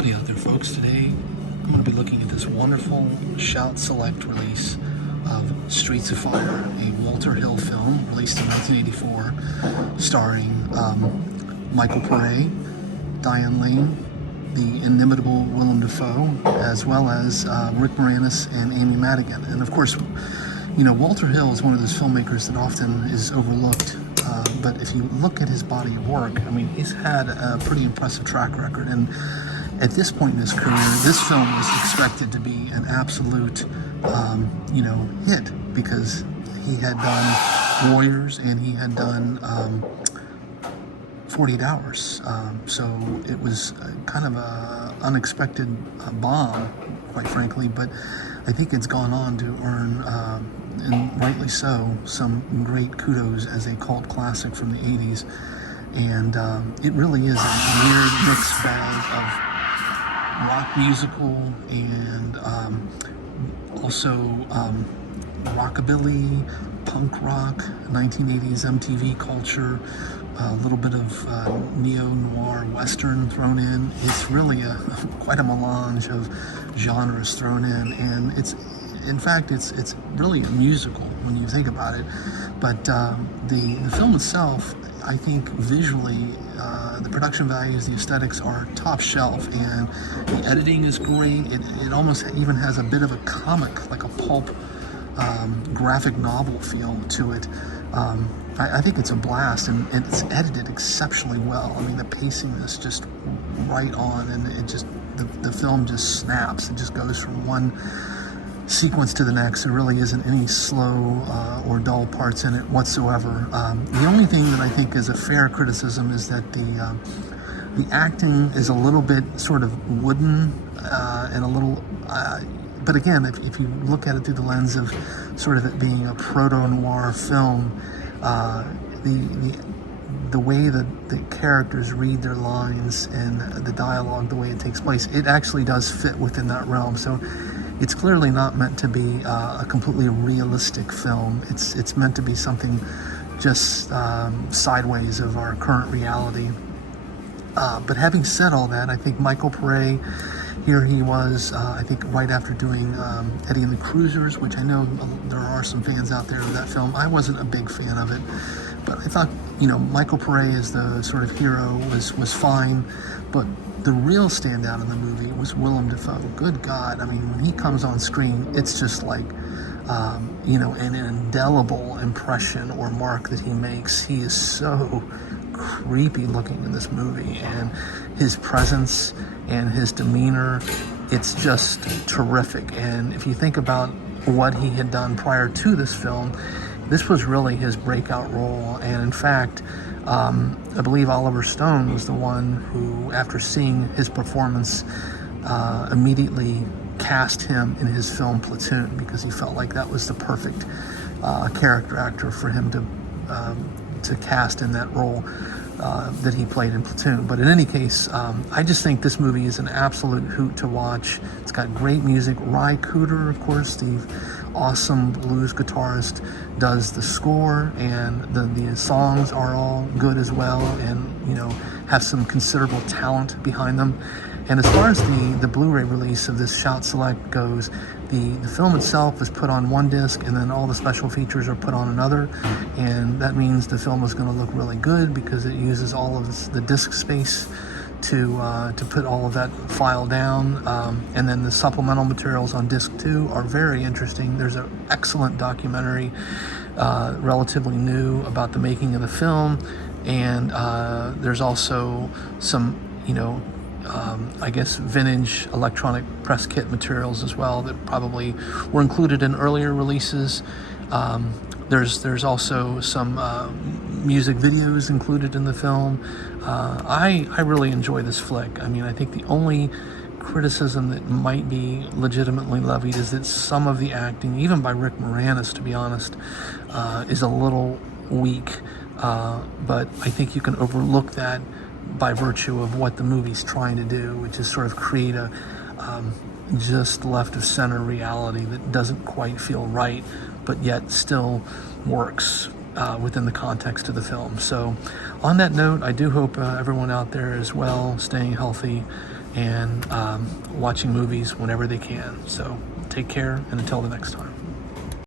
Howdy out there, folks. Today I'm going to be looking at this wonderful Shout Select release of Streets of Fire, a Walter Hill film released in 1984, starring Michael Pare, Diane Lane, the inimitable Willem Dafoe, as well as Rick Moranis and Amy Madigan. And of course, you know, Walter Hill is one of those filmmakers that often is overlooked. But if you look at his body of work, I mean, he's had a pretty impressive track record. And at this point in his career, this film was expected to be an absolute, hit, because he had done Warriors and he had done 48 Hours. So it was kind of a unexpected bomb, quite frankly. But I think it's gone on to earn, and rightly so, some great kudos as a cult classic from the 80s. And it really is a weird mixed bag of rock musical and also rockabilly, punk rock, 1980s MTV culture, a little bit of neo-noir western thrown in. It's really quite a melange of genres thrown in, and in fact it's really a musical when you think about it. But the film itself, I think visually, the production values, the aesthetics are top shelf, and the editing is great. It almost even has a bit of a comic, like a pulp graphic novel feel to it. I think it's a blast, and it's edited exceptionally well. I mean, the pacing is just right on, and the film just snaps. It just goes from one sequence to the next. There really isn't any slow or dull parts in it whatsoever. The only thing that I think is a fair criticism is that the acting is a little bit sort of wooden and a little but again, if you look at it through the lens of sort of it being a proto-noir film, the way that the characters read their lines and the dialogue, the way it takes place, it actually does fit within that realm. So it's clearly not meant to be a completely realistic film. It's meant to be something just sideways of our current reality. But having said all that, I think Michael Pare, here he was, I think right after doing Eddie and the Cruisers, which I know there are some fans out there of that film. I wasn't a big fan of it, but I thought, Michael Pare as the sort of hero was fine. But the real standout in the movie was Willem Dafoe. Good God, I mean, when he comes on screen, it's just like, an indelible impression or mark that he makes. He is so creepy looking in this movie, and his presence and his demeanor, it's just terrific. And if you think about what he had done prior to this film, this was really his breakout role. And in fact, I believe Oliver Stone was the one who, after seeing his performance, immediately cast him in his film Platoon, because he felt like that was the perfect character actor for him to cast in that role that he played in Platoon. But in any case, I just think this movie is an absolute hoot to watch. It's got great music. Ry Cooder, of course, the awesome blues guitarist, does the score, and the songs are all good as well, and have some considerable talent behind them. And as far as the Blu-ray release of this Shout Select goes, the film itself is put on one disc, and then all the special features are put on another. And that means the film is going to look really good, because it uses all of the disc space to put all of that file down. And then the supplemental materials on disc 2 are very interesting. There's an excellent documentary, relatively new, about the making of the film. And there's also some, I guess vintage electronic press kit materials as well that probably were included in earlier releases. There's also some music videos included in the film. I really enjoy this flick. I mean, I think the only criticism that might be legitimately levied is that some of the acting, even by Rick Moranis, to be honest, is a little weak. But I think you can overlook that by virtue of what the movie's trying to do, which is sort of create a just left of center reality that doesn't quite feel right, but yet still works within the context of the film. So on that note, I do hope everyone out there is well, staying healthy, and watching movies whenever they can. So take care, and until the next time.